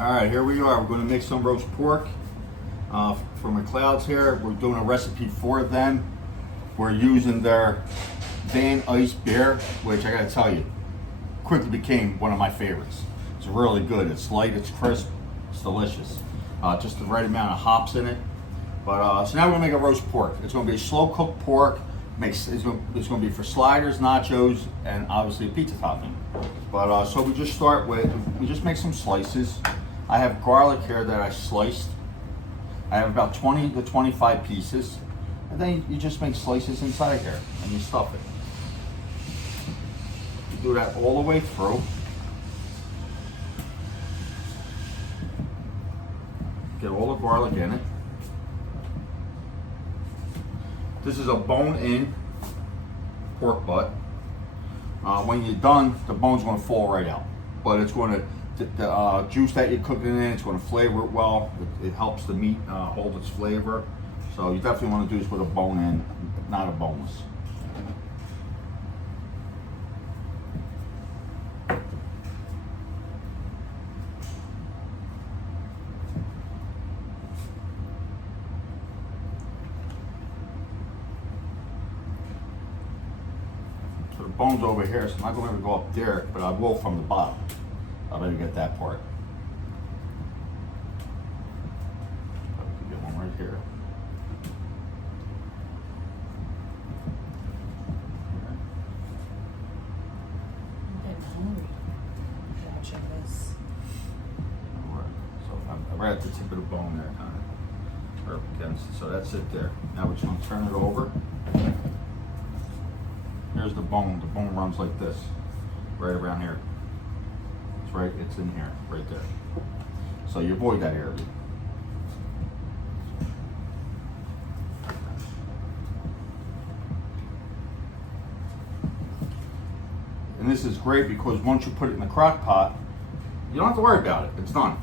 All right, here we are. We're going to make some roast pork for McLeod's here. We're doing a recipe for them. We're using their Van Ice beer, which I got to tell you, quickly became one of my favorites. It's really good. It's light, it's crisp, it's delicious. Just the right amount of hops in it. But so now we're going to make a roast pork. It's going to be slow cooked pork. It's going to be for sliders, nachos, and obviously a pizza topping. But so we just start with, we just make some slices. I have garlic here that I sliced. I have about 20 to 25 pieces. And then you just make slices inside here and you stuff it. You do that all the way through. Get all the garlic in it. This is a bone-in pork butt. When you're done, the bone's going to fall right out. But it's going to, the juice that you're cooking in, it's going to flavor it well. It helps the meat hold its flavor. So you definitely want to do this with a bone in, not a boneless. So the bone's over here, so I'm not going to go up there, but I will from the bottom. I'll better get that part. Get one right here. I'm getting hungry. Watching this. All right. So I'm right at the tip of the bone there, kind of, or against it. So that's it there. Now we're just going to turn it over. Here's the bone. The bone runs like this, right around here. It's right. It's in here, right there. So you avoid that area. And this is great because once you put it in the crock pot, you don't have to worry about it. It's done.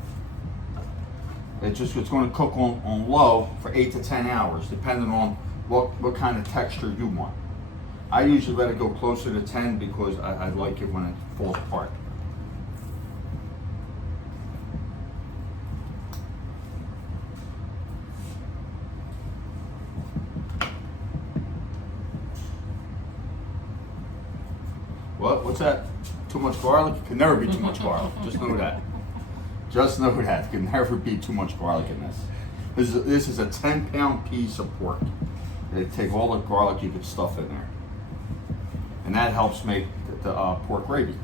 It's going to cook on low for 8 to 10 hours, depending on what kind of texture you want. I usually let it go closer to 10 because I like it when it falls apart. What? What's that? Too much garlic? It can never be too much garlic. Just know that. Just know that. It can never be too much garlic in this. This is a 10-pound piece of pork. They take all the garlic you could stuff in there. And that helps make the pork gravy.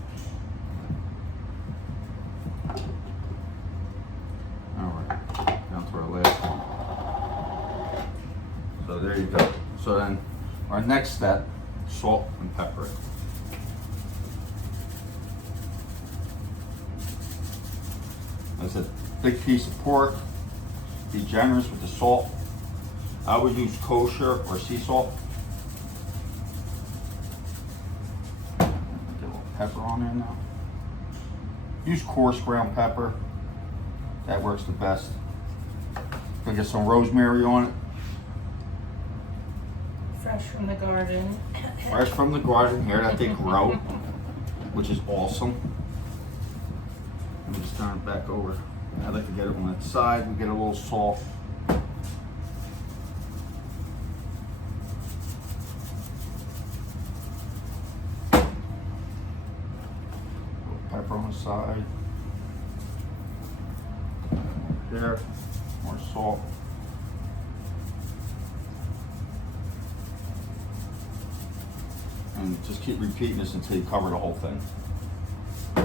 All right, down to our last one. So there you go. So then our next step, salt and pepper it. That's a big piece of pork. Be generous with the salt. I would use kosher or sea salt. Get a little pepper on there now. Use coarse ground pepper. That works the best. Gonna get some rosemary on it. Fresh from the garden. Fresh from the garden here that they grow, which is awesome. Let me just turn it back over. I like to get it on that side. We get a little salt. Pepper on the side. There, more salt. And just keep repeating this until you cover the whole thing. A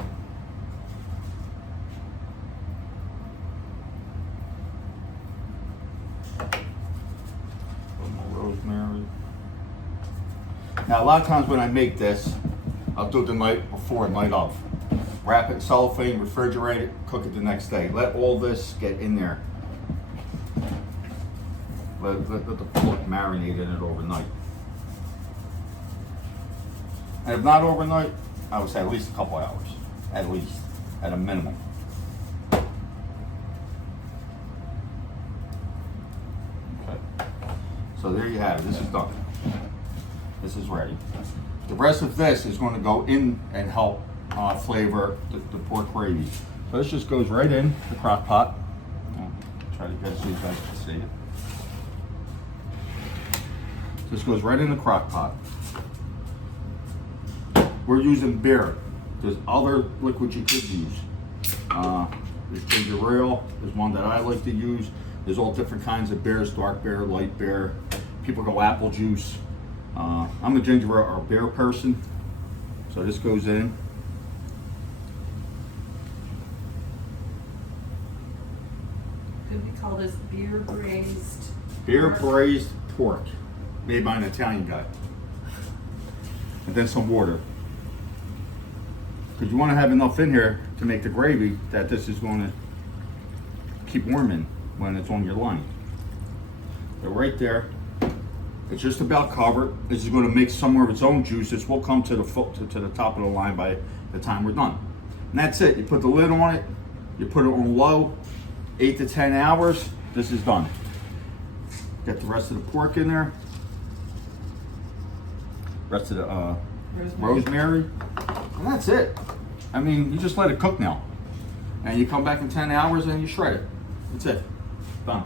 little more rosemary. Now a lot of times when I make this, I'll do it the night before, night of. Wrap it in cellophane, refrigerate it, cook it the next day. Let all this get in there. Let the pork marinate in it overnight. And if not overnight, I would say at least a couple hours. At least, at a minimum. Okay. So there you have it. This is done. This is ready. The rest of this is going to go in and help flavor the pork gravy. So this just goes right in the crock pot. I'll try to get it so you guys can see it. This goes right in the crock pot. We're using beer. There's other liquids you could use. There's ginger ale. There's one that I like to use. There's all different kinds of beers, dark beer, light beer. People go apple juice. I'm a ginger ale or beer person. So this goes in. Could be called as beer braised. Beer braised pork, made by an Italian guy. And then some water. Because you want to have enough in here to make the gravy that this is going to keep warm in when it's on your line. So right there, it's just about covered. This is going to make some more of its own juice. This will come to the top of the line by the time we're done. And that's it. You put the lid on it. You put it on low. 8 to 10 hours. This is done. Get the rest of the pork in there. Rest of the rosemary. And that's it. I mean, you just let it cook now. And you come back in 10 hours and you shred it. That's it. Done.